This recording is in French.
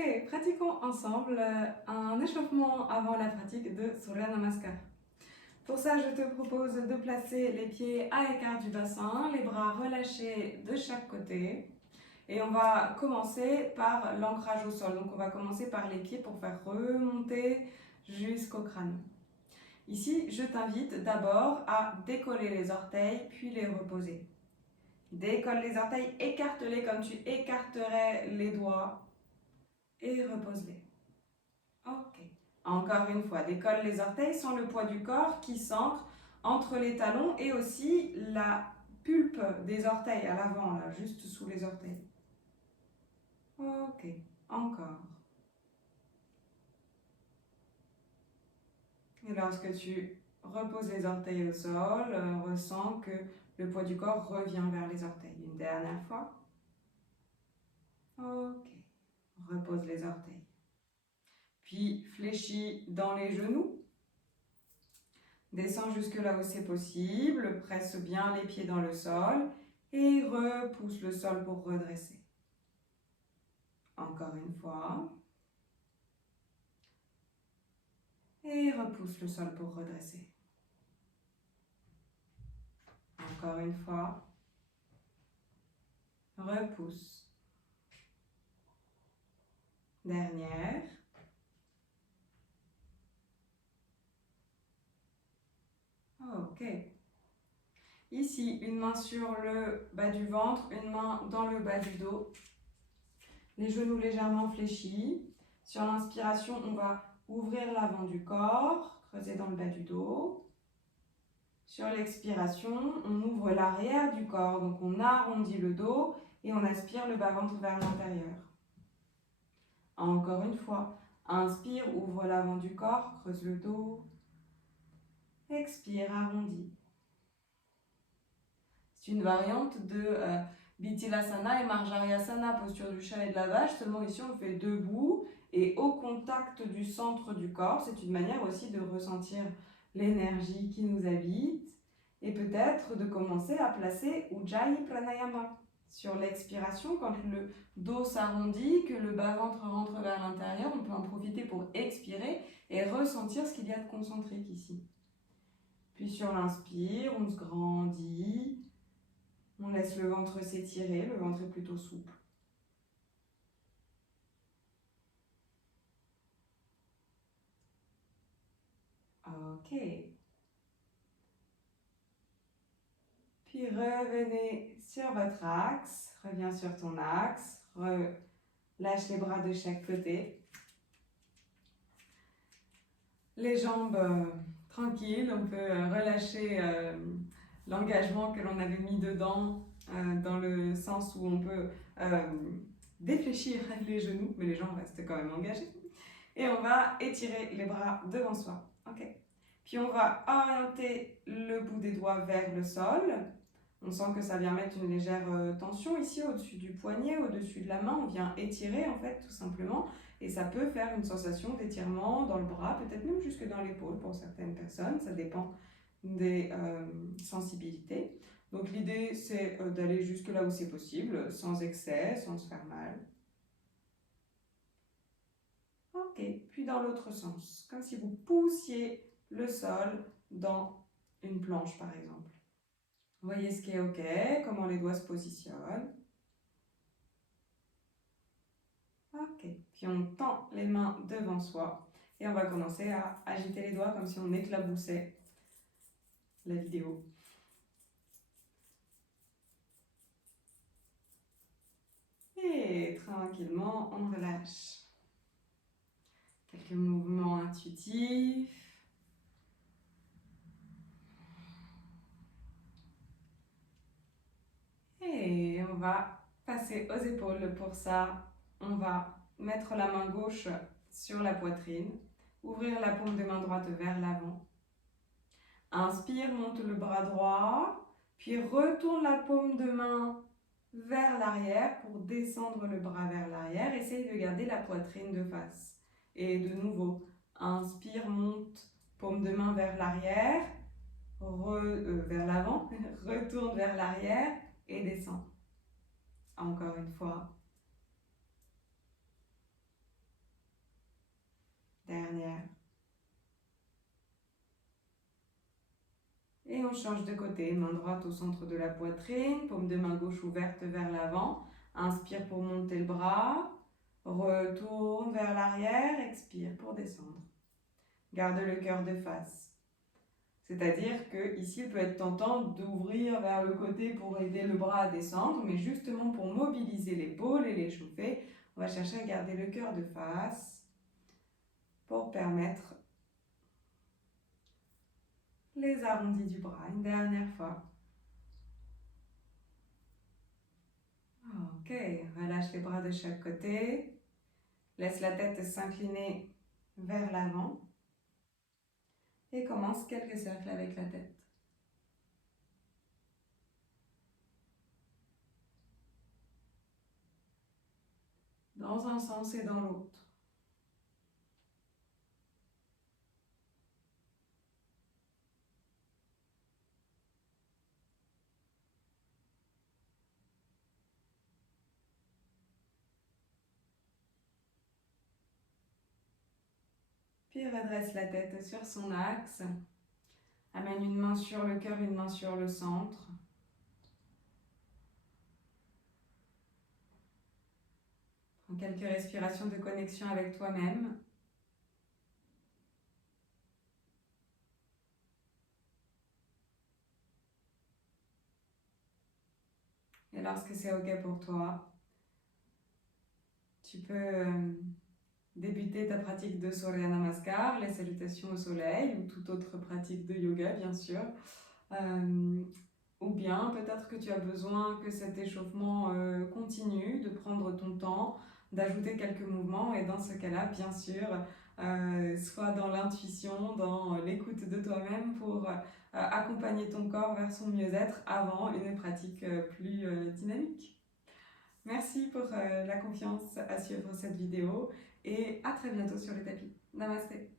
Ok, pratiquons ensemble un échauffement avant la pratique de Surya Namaskar. Pour ça, je te propose de placer les pieds à l'écart du bassin, les bras relâchés de chaque côté. Et on va commencer par l'ancrage au sol. Donc on va commencer par les pieds pour faire remonter jusqu'au crâne. Ici, je t'invite d'abord à décoller les orteils, puis les reposer. Décolle les orteils, écarte-les comme tu écarterais les doigts et repose-les. Ok. Encore une fois, décolle les orteils sans le poids du corps qui s'ancre entre les talons et aussi la pulpe des orteils à l'avant, là, juste sous les orteils. Ok, encore. Et lorsque tu reposes les orteils au sol, ressens que le poids du corps revient vers les orteils. Une dernière fois. Ok, repose les orteils. Puis fléchis dans les genoux. Descends jusque là où c'est possible, presse bien les pieds dans le sol et repousse le sol pour redresser. Encore une fois. Et repousse le sol pour redresser. Encore une fois. Repousse. Dernière. Ok. Ici, une main sur le bas du ventre, une main dans le bas du dos. Les genoux légèrement fléchis. Sur l'inspiration, on va ouvrir l'avant du corps, creuser dans le bas du dos. Sur l'expiration, on ouvre l'arrière du corps, donc on arrondit le dos et on aspire le bas-ventre vers l'intérieur. Encore une fois, inspire, ouvre l'avant du corps, creuse le dos. Expire, arrondis. C'est une variante de Bithilasana et Marjaryasana, posture du chat et de la vache, seulement ici on le fait debout et au contact du centre du corps. C'est une manière aussi de ressentir l'énergie qui nous habite et peut-être de commencer à placer Ujjayi Pranayama. Sur l'expiration, quand le dos s'arrondit, que le bas-ventre rentre vers l'intérieur, on peut en profiter pour expirer et ressentir ce qu'il y a de concentrique ici. Puis sur l'inspire, on se grandit. On laisse le ventre s'étirer, le ventre est plutôt souple. Ok. Puis revenez sur votre axe, reviens sur ton axe, relâche les bras de chaque côté. Les jambes tranquilles, on peut relâcher l'engagement que l'on avait mis dedans dans le sens où on peut défléchir les genoux, mais les jambes restent quand même engagées. Et on va étirer les bras devant soi. Ok. Puis on va orienter le bout des doigts vers le sol. On sent que ça vient mettre une légère tension ici au-dessus du poignet, au-dessus de la main. On vient étirer en fait tout simplement. Et ça peut faire une sensation d'étirement dans le bras, peut-être même jusque dans l'épaule pour certaines personnes. Ça dépend des sensibilités. Donc l'idée c'est d'aller jusque là où c'est possible, sans excès, sans se faire mal. Ok, puis dans l'autre sens, comme si vous poussiez le sol dans une planche par exemple. Voyez ce qui est ok, comment les doigts se positionnent. Ok, puis on tend les mains devant soi et on va commencer à agiter les doigts comme si on éclaboussait la vidéo. Et tranquillement, on relâche. Quelques mouvements intuitifs. Et on va passer aux épaules. Pour ça, on va mettre la main gauche sur la poitrine, ouvrir la paume de main droite vers l'avant. Inspire, monte le bras droit, puis retourne la paume de main vers l'arrière pour descendre le bras vers l'arrière. Essaye de garder la poitrine de face. Et de nouveau, inspire, monte, paume de main vers l'arrière, vers l'avant, retourne vers l'arrière et descend. Encore une fois. on change de côté. Main droite au centre de la poitrine, paume de main gauche ouverte vers l'avant. Inspire pour monter le bras. Retourne vers l'arrière, expire pour descendre. Garde le cœur de face. C'est-à-dire que ici, il peut être tentant d'ouvrir vers le côté pour aider le bras à descendre, mais justement pour mobiliser l'épaule et l'échauffer, on va chercher à garder le cœur de face pour permettre les arrondis du bras. Une dernière fois. Ok, relâche les bras de chaque côté. Laisse la tête s'incliner vers l'avant. Et commence quelques cercles avec la tête. Dans un sens et dans l'autre. Puis redresse la tête sur son axe. Amène une main sur le cœur, une main sur le centre. Prends quelques respirations de connexion avec toi-même. Et lorsque c'est OK pour toi, tu peux débuter ta pratique de Surya Namaskar, les salutations au soleil ou toute autre pratique de yoga bien sûr. Ou bien peut-être que tu as besoin que cet échauffement continue, de prendre ton temps, d'ajouter quelques mouvements et dans ce cas-là, bien sûr, sois dans l'intuition, dans l'écoute de toi-même pour accompagner ton corps vers son mieux-être avant une pratique plus dynamique. Merci pour la confiance à suivre cette vidéo et à très bientôt sur le tapis. Namasté.